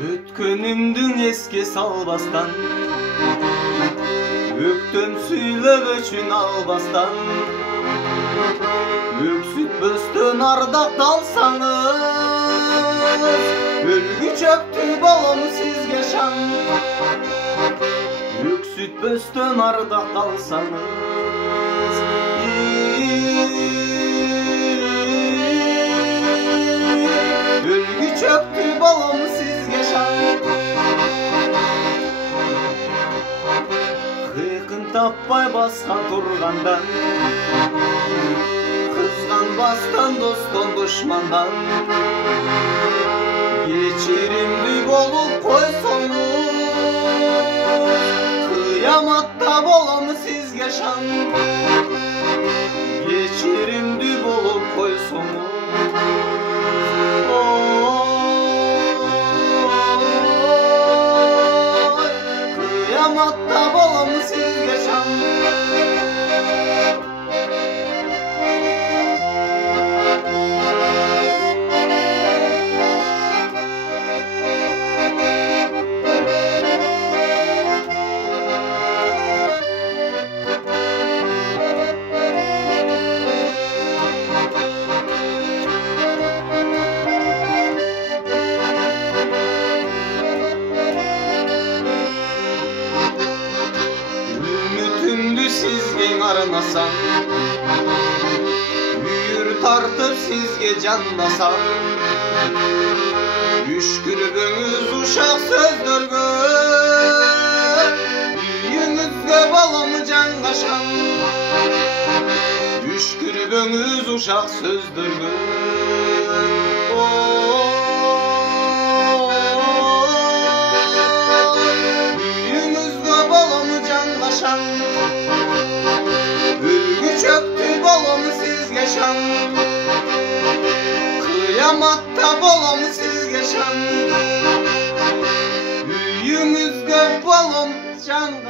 Өткөнүмдүн эске салбастан, өктөн сүйлөп өчүн албастан, өксүтпөстөн ардакталсаңыз, өлгүчөктү болом сизге шан. Өксүтпөстөн ардакталсаңыз, өлгүчөктү болом сизге шан. Кыйкын таппай баскан тургандан, кызганбастан достон душмандан, кечиримдүү болуп койсоңуз, кыяматта болом сизге шан. Кечиримдүү болуп койсоңуз, kıyamatta bolom sizge şan. Sizge arnasam, büyür tartıp sizge canlasam, düşkürübüңүz uşak sözdөрgө, үйүңүзгө болом жаңгашам. Düşkürübüңүz uşak sözdөрgö, үйүңүzгө болom жаңгашам. Çöktü bolom sizge şan, kıyamatta bolom sizge şan. Үйүңүзгө болом жаңгашам.